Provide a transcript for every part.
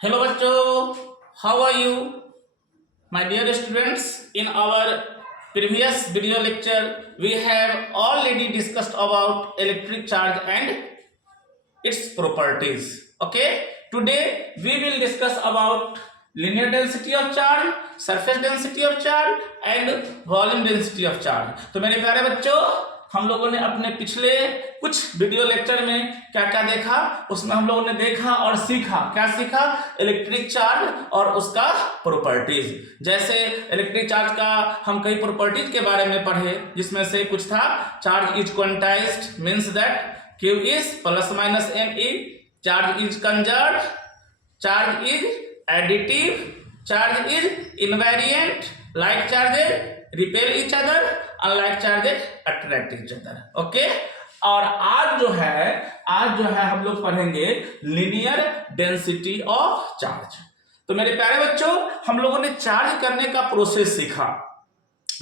Hello बच्चों, how are you my dear students? In our previous video lecture we have already discussed about electric charge and its properties. Okay, today we will discuss about linear density of charge, surface density of charge and volume density of charge. तो मेरे प्यारे बच्चों, हम लोगों ने अपने पिछले कुछ वीडियो लेक्चर में क्या क्या देखा, उसमें हम लोगों ने देखा और सीखा। क्या सीखा? इलेक्ट्रिक चार्ज और उसका प्रॉपर्टीज। जैसे इलेक्ट्रिक चार्ज का हम कई प्रॉपर्टीज के बारे में पढ़े, जिसमें से कुछ था charge is quantized, means that Q is plus minus ME, charge is conserved, charge is additive, charge is invariant, like charges repel each other, unlike charges attract each other. Okay? और आज जो है हम लोग पढ़ेंगे लीनियर डेंसिटी ऑफ चार्ज। तो मेरे प्यारे बच्चों, हम लोगों ने चार्ज करने का प्रोसेस सीखा,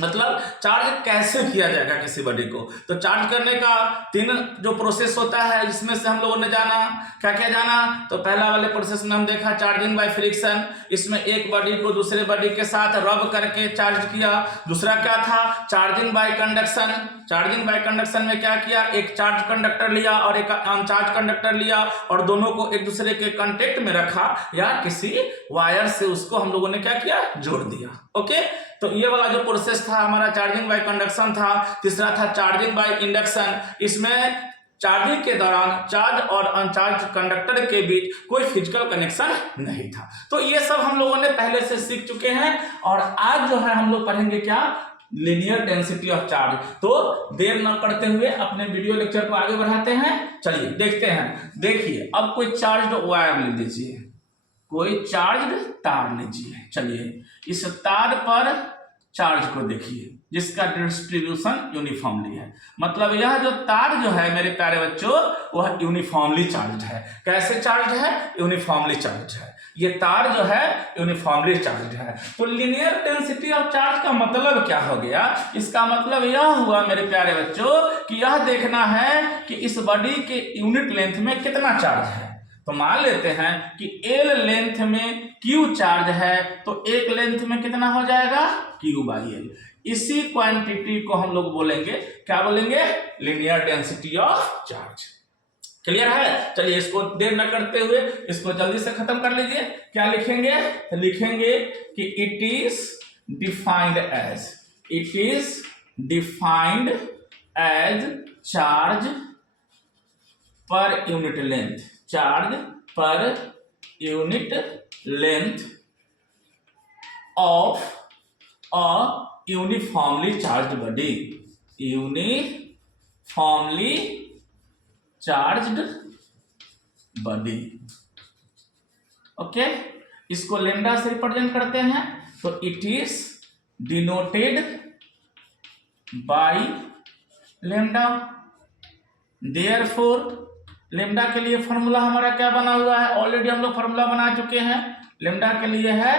मतलब चार्ज कैसे किया जाएगा किसी बॉडी को। तो चार्ज करने का तीन जो प्रोसेस होता है, जिसमें से हम लोगों ने जाना क्या क्या जाना। तो पहला वाले प्रोसेस में हम देखा चार्जिंग बाय फ्रिक्शन। इसमें एक बॉडी को दूसरे बॉडी के साथ रब करके चार्ज किया। दूसरा क्या था? Charging by conduction. Charging by conduction में क्या किया? एक चार्ज कंडक्टर लिया और एक अनचार्ज कंडक्टर लिया और दोनों को एक दूसरे के कांटेक्ट में रखा या किसी वायर से उसको हम लोगों ने क्या किया? जोड़ दिया। ओके, तो ये वाला जो प्रोसेस था हमारा चार्जिंग बाय कंडक्शन था। तीसरा था चार्जिंग बाय इंडक्शन। इसमें चार्जिंग के दौरान चार्ज और अनचार्ज कंडक्टर के बीच कोई फिजिकल कनेक्शन नहीं था। तो ये सब हम लोगों ने पहले से सीख चुके हैं और आज जो है हम लोग पढ़ेंगे क्या? Linear density of charge. तो देर न करते हुए अपने वीडियो लेक्चर को आगे बढ़ाते हैं। चलिए देखते हैं। देखिए, अब कोई चार्ज वायर ले लीजिए, कोई चार्ज तार लीजिए। चलिए, इस तार पर चार्ज को देखिए, जिसका डिस्ट्रीब्यूशन यूनिफॉर्मली है। मतलब यह जो तार जो है मेरे प्यारे बच्चों, वह यूनिफॉर्मली चार्ज है। कैसे चार्ज है? यूनिफॉर्मली चार्ज है। ये तार जो है यूनिफॉर्मली चार्ज है। तो लीनियर डेंसिटी ऑफ चार्ज का मतलब क्या हो गया? इसका मतलब यह हुआ मेरे प्यारे बच्चों कि यह देखना है कि इस बॉडी के यूनिट लेंथ में कितना चार्ज है। तो मान लेते हैं कि L लेंथ में Q चार्ज है, तो एक लेंथ में कितना हो जाएगा? Q by L। इसी क्वांटिटी को हम लोग बोलेंगे, क्या बोलेंगे? Linear density of charge. Clear है? चलिए, इसको देर न करते हुए इसको जल्दी से खत्म कर लीजिए। क्या लिखेंगे? लिखेंगे कि it is defined as charge per unit length. Charge per unit length of a uniformly charged body. Uniformly charged body. Okay, इसको लेमडा से रिप्रेजेंट करते हैं। तो it is denoted by lambda. Therefore lambda के लिए फॉर्मूला हमारा क्या बना हुआ है? ऑलरेडी हम लोग फॉर्मूला बना चुके हैं। लेमडा के लिए है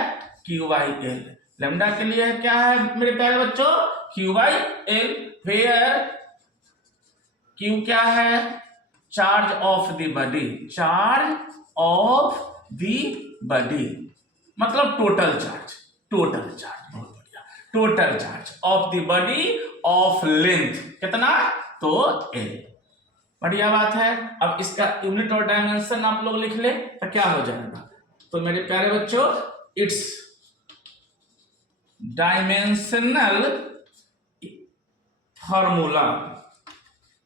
Q बाई L। लेमडा के लिए है क्या है मेरे प्यारे बच्चों? Q by L। Where Q क्या है? Charge of the body. Charge of the body मतलब टोटल चार्ज। टोटल चार्ज, बहुत बढ़िया। Total charge of the body of length कितना? तो L। बढ़िया बात है। अब इसका यूनिट और डायमेंशन आप लोग लिख ले तो क्या हो जाएगा? तो मेरे प्यारे बच्चों, it's dimensional formula.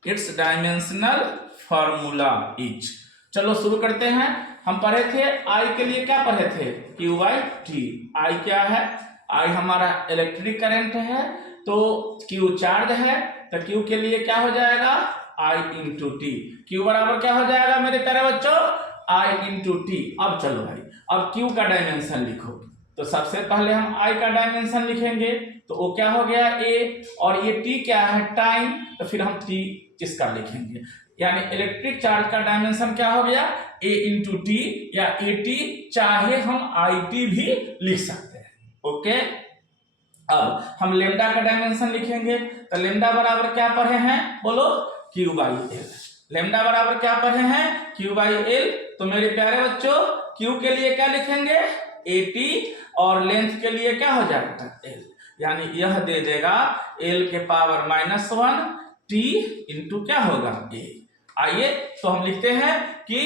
It's dimensional formula is. चलो शुरू करते हैं। हम पढ़े थे I के लिए क्या पढ़े थे? Q by T। I क्या है? I हमारा इलेक्ट्रिक करंट है, तो Q चार्ज है, तो Q के लिए क्या हो जाएगा? I into T. Q बराबर क्या हो जाएगा मेरे प्यारे बच्चों? I into T. अब चलो भाई, अब Q का डायमेंशन लिखो। तो सबसे पहले हम I का डायमेंशन लिखेंगे, तो वो क्या हो गया? A। और ये T क्या है? टाइम। तो फिर हम T इसका लिखेंगे, यानी इलेक्ट्रिक चार्ज का डायमेंशन क्या हो गया? A इंटू टी या AT, चाहे हम IT भी लिख सकते हैं। ओके, अब हम लेमडा का डायमेंशन लिखेंगे। तो लेमडा बराबर क्या पढ़े हैं? बोलो, Q बाई L। लेमडा बराबर क्या पढ़े हैं? Q by L। तो मेरे प्यारे बच्चों Q के लिए क्या लिखेंगे 80 और लेंथ के लिए क्या हो जाएगा L, यानी यह दे देगा L के पावर -1 T इंटू क्या होगा A। आइए तो हम लिखते हैं कि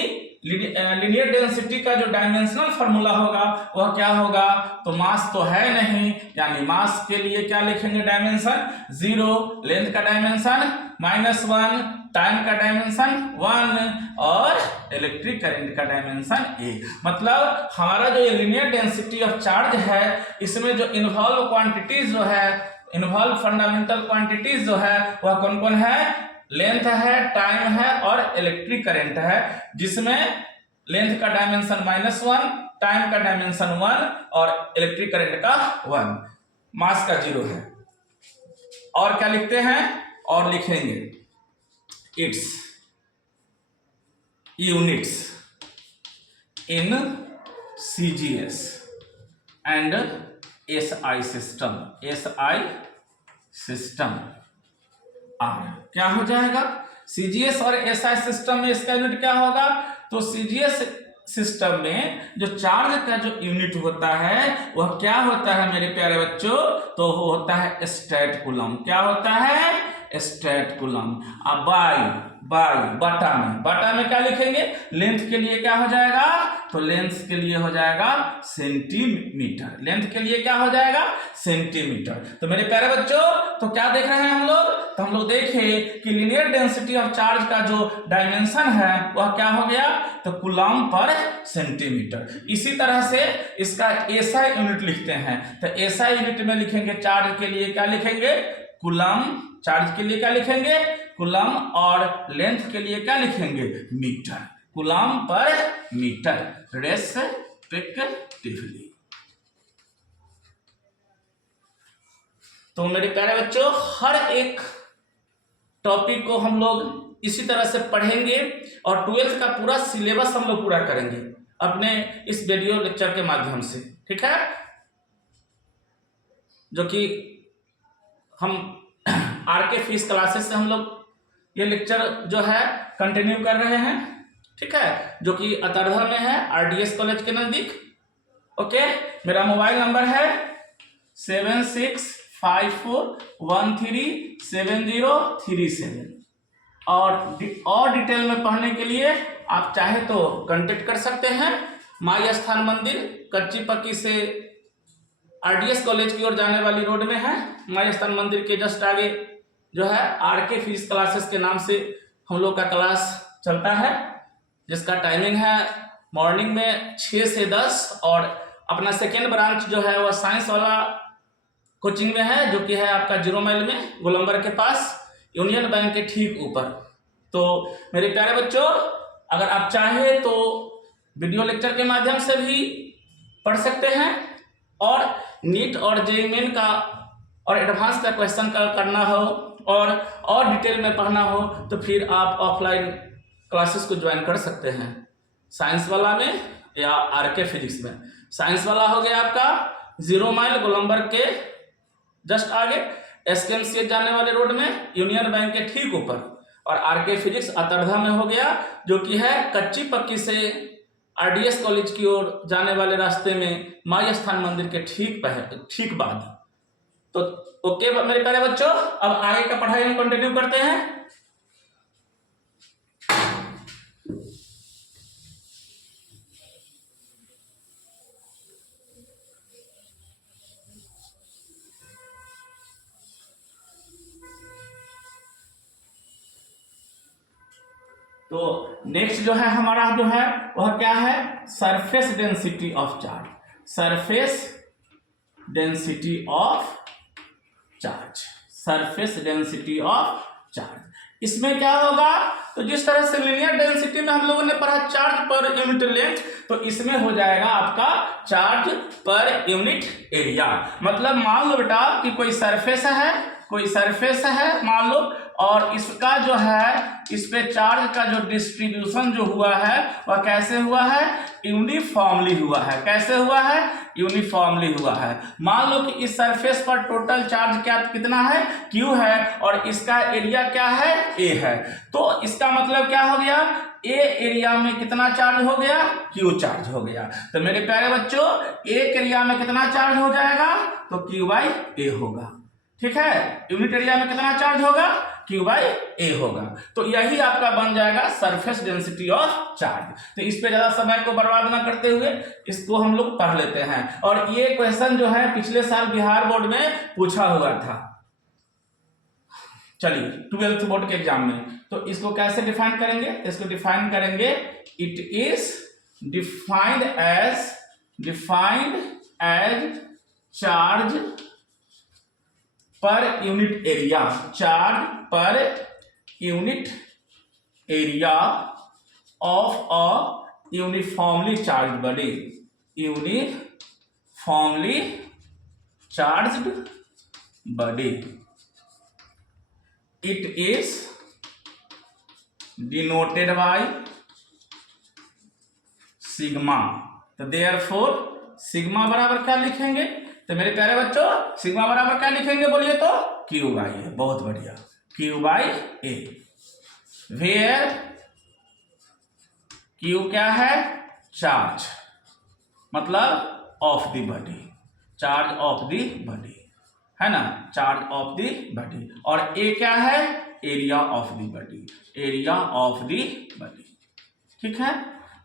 लीनियर डेंसिटी का जो डायमेंशनल फॉर्मूला होगा वह क्या होगा, तो मास तो है नहीं, यानी मास के लिए क्या लिखेंगे डायमेंशन 0, लेंथ का डायमेंशन -1, टाइम का डायमेंशन 1 और इलेक्ट्रिक करंट का डायमेंशन A। मतलब हमारा जो लीनियर डेंसिटी ऑफ चार्ज है इसमें जो इन्वॉल्व क्वांटिटीज जो है, इन्वॉल्व फंडामेंटल क्वांटिटीज जो है वह कौन कौन है, लेंथ है, टाइम है और इलेक्ट्रिक करंट है, जिसमें लेंथ का डायमेंशन -1, टाइम का डायमेंशन 1 और इलेक्ट्रिक करंट का 1, मास का 0 है। और क्या लिखते हैं, और लिखेंगे its units in CGS and SI system are. क्या हो जाएगा CGS और SI सिस्टम में इसका यूनिट क्या होगा, तो CGS सिस्टम में जो चार्ज का जो यूनिट होता है वह क्या होता है मेरे प्यारे बच्चों, तो वो होता है स्टेट कूलम। क्या होता है स्टेट कूलम। अब बटा में क्या लिखेंगे, लेंथ के लिए क्या हो जाएगा, तो लेंथ के लिए हो जाएगा सेंटीमीटर, लेंथ के लिए क्या हो जाएगा सेंटीमीटर। तो मेरे प्यारे बच्चों तो क्या देख रहे हैं हम लोग, तो हम लोग देखें कि लीनियर डेंसिटी ऑफ चार्ज का जो डायमेंशन है वह क्या हो गया, तो कूलम पर सेंटीमीटर। इसी तरह से इसका SI यूनिट लिखते हैं, तो SI यूनिट में लिखेंगे चार्ज के लिए क्या लिखेंगे कूलम, चार्ज के लिए क्या लिखेंगे कूलम, और लेंथ के लिए क्या लिखेंगे metre, coulomb per metre respectively. तो मेरे प्यारे बच्चों हर एक टॉपिक को हम लोग इसी तरह से पढ़ेंगे और 12th का पूरा सिलेबस हम लोग पूरा करेंगे अपने इस वीडियो लेक्चर के माध्यम से, ठीक है, जो कि हम RK फीस क्लासेस से हम लोग ये लेक्चर जो है कंटिन्यू कर रहे हैं, ठीक है, जो कि अतरधा में है RDS कॉलेज के नजदीक। ओके, मेरा मोबाइल नंबर है 7654137037 और डिटेल में पढ़ने के लिए आप चाहे तो कांटेक्ट कर सकते हैं। माई स्थान मंदिर कच्ची पक्की से RDS कॉलेज की ओर जाने वाली रोड में है। माई स्थान मंदिर के जस्ट आगे जो है RK फीस क्लासेस के नाम से हम लोग का क्लास चलता है, जिसका टाइमिंग है मॉर्निंग में 6 से 10 और अपना सेकेंड ब्रांच जो है वह साइंस वाला कोचिंग में है, जो कि है आपका 0 माइल में गोलंबर के पास यूनियन बैंक के ठीक ऊपर। तो मेरे प्यारे बच्चों अगर आप चाहें तो वीडियो लेक्चर के माध्यम से भी पढ़ सकते हैं, और नीट और JEE मेन का और एडवांस का क्वेश्चन का करना हो और डिटेल में पढ़ना हो तो फिर आप ऑफलाइन क्लासेस को ज्वाइन कर सकते हैं, साइंस वाला में या RK फिजिक्स में। साइंस वाला हो गया आपका 0 माइल गोलंबर के जस्ट आगे SKMCH जाने वाले रोड में यूनियन बैंक के ठीक ऊपर, और RK फिजिक्स अतरधा में हो गया, जो कि है कच्ची पक्की से RDS कॉलेज की ओर जाने वाले रास्ते में माई स्थान मंदिर के ठीक बाद। तो ओके मेरे प्यारे बच्चों, अब आगे का पढ़ाई हम कंटिन्यू करते हैं। तो नेक्स्ट जो है हमारा जो है वह क्या है, surface density of charge, surface density of charge, surface density of charge. इसमें क्या होगा, तो जिस तरह से लीनियर डेंसिटी में हम लोगों ने पढ़ा चार्ज पर यूनिट लेंथ, तो इसमें हो जाएगा आपका चार्ज पर यूनिट एरिया। मतलब मान लो बेटा कि कोई सरफेस है मान लो, और इसका जो है इस पे चार्ज का जो डिस्ट्रीब्यूशन जो हुआ है वह कैसे हुआ है, यूनिफॉर्मली हुआ है। कैसे हुआ है, यूनिफॉर्मली हुआ है। मान लो कि इस सरफेस पर टोटल चार्ज क्या कितना है, Q है, और इसका एरिया क्या है, A है। तो इसका मतलब क्या हो गया, A एरिया में कितना चार्ज हो गया, Q चार्ज हो गया। तो मेरे प्यारे बच्चों एक एरिया में कितना चार्ज हो जाएगा, तो Q/A होगा। ठीक है, यूनिट एरिया में कितना चार्ज होगा, Q/A होगा। तो यही आपका बन जाएगा सरफेस डेंसिटी ऑफ चार्ज। तो इस पे ज्यादा समय को बर्बाद ना करते हुए इसको हम लोग पढ़ लेते हैं। और ये क्वेश्चन जो है पिछले साल बिहार बोर्ड में पूछा हुआ था, चलिए 12th बोर्ड के एग्जाम में। तो इसको कैसे डिफाइन करेंगे, इसको डिफाइन करेंगे, it is defined as charge per unit area, charge per unit area of a uniformly charge body, uniformly charged body. It is denoted by sigma. तो देयरफॉर सिग्मा बराबर क्या लिखेंगे, तो मेरे प्यारे बच्चों सिग्मा बराबर क्या लिखेंगे बोलिए तो, Q/A। बहुत बढ़िया, Q/A, वेयर Q क्या है, चार्ज, मतलब of the body, charge of the body है ना, चार्ज ऑफ द बॉडी। और A क्या है, area of the body, area of the body. ठीक है,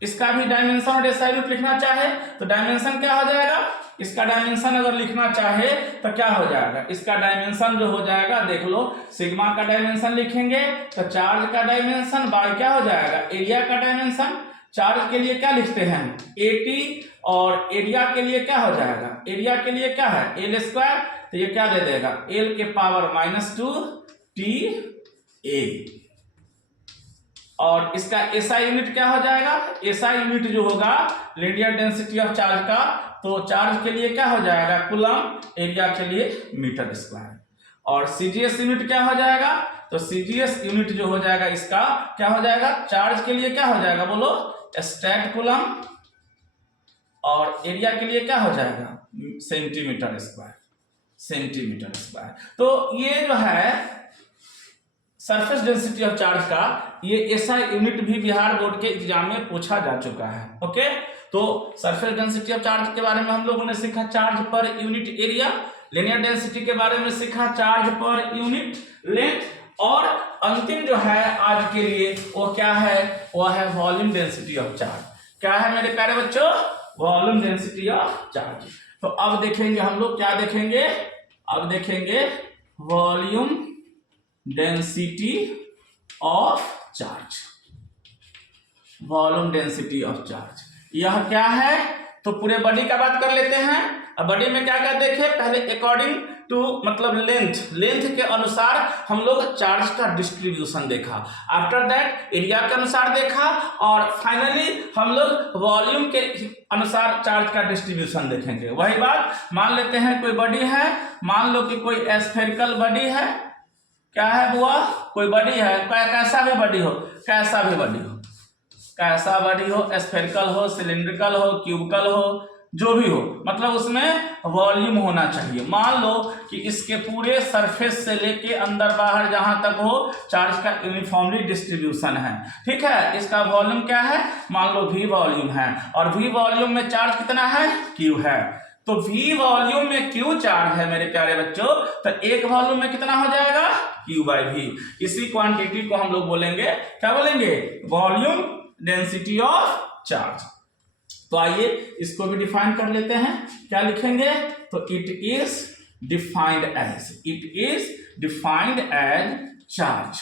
इसका भी डायमेंशन और SI यूनिट लिखना चाहे तो डायमेंशन क्या हो जाएगा, इसका डायमेंशन अगर लिखना चाहे तो क्या हो जाएगा, इसका डायमेंशन जो हो जाएगा देख लो, सिग्मा का डायमेंशन लिखेंगे तो चार्ज का डायमेंशन बाय क्या हो जाएगा, एरिया का डायमेंशन। चार्ज के लिए क्या लिखते हैं, AT, और एरिया के लिए क्या हो जाएगा, एरिया के लिए क्या है, L²। तो ये क्या दे देगा, L के पावर -2 TA। और इसका SI यूनिट क्या हो जाएगा, SI यूनिट जो होगा लीनियर डेंसिटी ऑफ चार्ज का, तो चार्ज के लिए क्या हो जाएगा, कूलम, एरिया के लिए मीटर स्क्वायर। और CGS यूनिट क्या हो जाएगा, तो CGS यूनिट जो हो जाएगा इसका क्या हो जाएगा, चार्ज के लिए क्या हो जाएगा बोलो, स्टैट कूलम, और एरिया के लिए क्या हो जाएगा, सेंटीमीटर स्क्वायर, सेंटीमीटर स्क्वायर। तो ये जो है सरफेस डेंसिटी ऑफ चार्ज का, ये SI यूनिट भी बिहार बोर्ड के एग्जाम में पूछा जा चुका है। ओके, तो सरफेस डेंसिटी ऑफ चार्ज के बारे में हम लोगों ने सीखा, charge per unit area. Linear density के बारे में सीखा, चार्ज पर यूनिट लेंथ। और अंतिम जो है आज के लिए वो क्या है, वो है वॉल्यूम डेंसिटी ऑफ चार्ज। क्या है मेरे प्यारे बच्चों, वॉल्यूम डेंसिटी ऑफ चार्ज। तो अब देखेंगे हम लोग, क्या देखेंगे, अब देखेंगे volume density of charge. Volume density of charge यह क्या है, तो पूरे बॉडी का बात कर लेते हैं। अब बॉडी में क्या क्या देखे, पहले अकॉर्डिंग टू मतलब लेंथ के अनुसार हम लोग चार्ज का डिस्ट्रीब्यूशन देखा, आफ्टर दैट एरिया के अनुसार देखा, और फाइनली हम लोग वॉल्यूम के अनुसार चार्ज का डिस्ट्रीब्यूशन देखेंगे। वही बात, मान लेते हैं कोई बॉडी है, मान लो कि कोई स्फेरिकल बॉडी है, क्या है बुआ, कोई बॉडी है, कैसा भी बॉडी हो, कैसा भी बॉडी हो, कैसा बॉडी हो, स्फेरिकल हो, सिलिंड्रिकल हो, क्यूबिकल हो, जो भी हो, मतलब उसमें वॉल्यूम होना चाहिए। मान लो कि इसके पूरे सरफेस से लेके अंदर बाहर जहां तक हो चार्ज का यूनिफॉर्मली डिस्ट्रीब्यूशन है। ठीक है, इसका वॉल्यूम क्या है, मान लो V वॉल्यूम है, और V वॉल्यूम में चार्ज कितना है, Q है। तो V वॉल्यूम में Q चार्ज है मेरे प्यारे बच्चों, तो एक वॉल्यूम में कितना हो जाएगा, Q/V। इसी क्वांटिटी को हम लोग बोलेंगे, क्या बोलेंगे, वॉल्यूम डेंसिटी ऑफ चार्ज। तो आइए इसको भी डिफाइन कर लेते हैं, क्या लिखेंगे, तो it is defined as charge,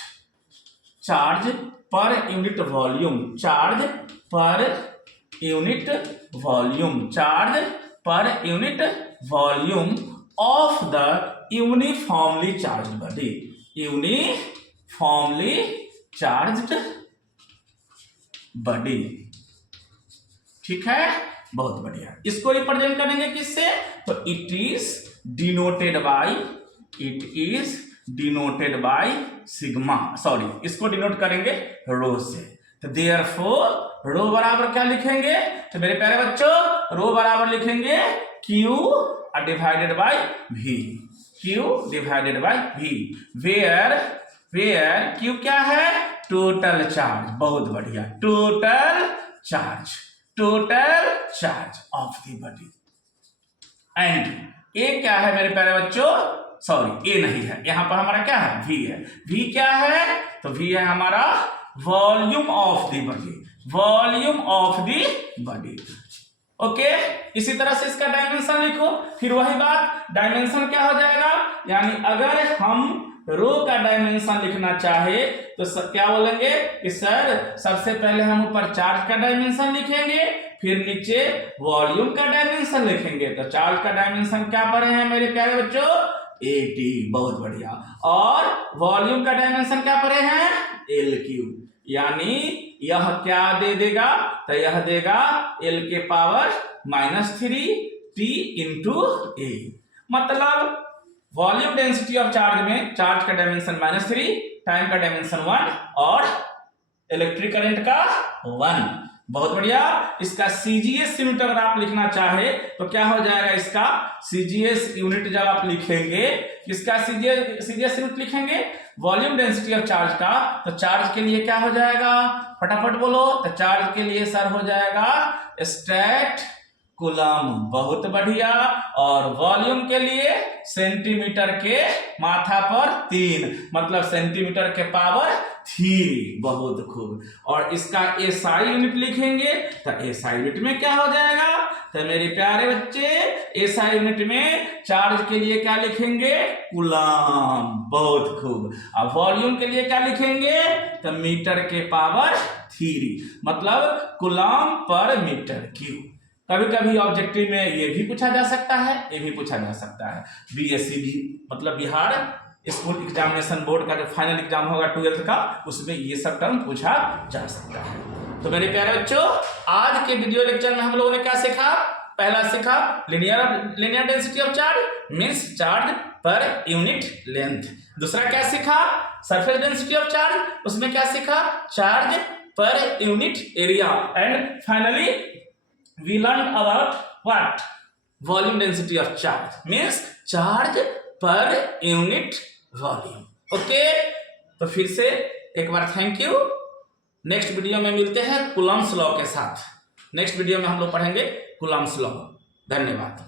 charge per unit volume, charge per unit volume, charge per unit volume of the uniformly charge body, uniformly charged body. ठीक है, बहुत बढ़िया। इसको रिप्रेजेंट करेंगे किससे, तो it is denoted by denoted by sigma, sorry इसको denote करेंगे रो से। तो देयरफॉर रो बराबर क्या लिखेंगे, तो मेरे प्यारे बच्चों रो बराबर लिखेंगे Q divided by V, Q divided by V, where Q क्या है, टोटल चार्ज, बहुत बढ़िया, total charge of the body. And A क्या है मेरे प्यारे बच्चों, सॉरी ए नहीं है, यहां पर हमारा क्या है, V है। V क्या है, तो V है हमारा volume of the body, volume of the body. Okay, इसी तरह से इसका डायमेंशन लिखो, फिर वही बात, डायमेंशन क्या हो जाएगा, यानी अगर हम रो का डायमेंशन लिखना चाहे तो क्या बोलेंगे कि सर सबसे पहले हम ऊपर चार्ज का डायमेंशन लिखेंगे, फिर नीचे वॉल्यूम का डायमेंशन लिखेंगे। तो चार्ज का डायमेंशन क्या पढ़े हैं मेरे प्यारे बच्चों, 80, बहुत बढ़िया। और वॉल्यूम का डायमेंशन क्या पढ़े हैं, LQ, यानी यह क्या दे देगा, तो यह देगा L के पावर -3T इंटू A, मतलब वॉल्यूम डेंसिटी ऑफ चार्ज में चार्ज का डायमेंशन -3, टाइम का डायमेंशन 1 और इलेक्ट्रिक करंट का 1, बहुत बढ़िया। इसका CGS यूनिट अगर आप लिखना चाहे तो क्या हो जाएगा, इसका CGS यूनिट जब आप लिखेंगे, इसका CGS यूनिट लिखेंगे वॉल्यूम डेंसिटी ऑफ चार्ज का, तो चार्ज के लिए क्या हो जाएगा, फटाफट बोलो, तो चार्ज के लिए सर हो जाएगा स्ट्रेट कूलम, बहुत बढ़िया। और वॉल्यूम के लिए सेंटीमीटर के माथा पर 3, मतलब सेंटीमीटर के पावर 3, बहुत खूब। और इसका SI यूनिट लिखेंगे, तो SI यूनिट में क्या हो जाएगा, तो मेरे प्यारे बच्चे SI यूनिट में चार्ज के लिए क्या लिखेंगे, कूलम, बहुत खूब। अब वॉल्यूम के लिए क्या लिखेंगे, तो मीटर के पावर 3, मतलब कूलम पर मीटर क्यूब। कभी कभी ऑब्जेक्टिव में ये भी पूछा जा सकता है, ये भी पूछा जा सकता है। BSc भी मतलब बिहार स्कूल एग्जामिनेशन बोर्ड का जो फाइनल एग्जाम होगा 12th का, उसमें ये सब टर्म पूछा जा सकता है। तो मेरे प्यारे बच्चों आज के वीडियो लेक्चर में हम लोगों ने क्या सीखा, पहला सीखा linear density of charge means charge per unit length. दूसरा क्या सीखा, सरफेस डेंसिटी ऑफ चार्ज, उसमें क्या सीखा, charge per unit area. And finally we learned about what, volume density of charge means charge per unit volume। Okay, तो फिर से एक बार थैंक यू। नेक्स्ट वीडियो में मिलते हैं कूलम्ब्स लॉ के साथ। नेक्स्ट वीडियो में हम लोग पढ़ेंगे कूलम्ब्स लॉ। धन्यवाद।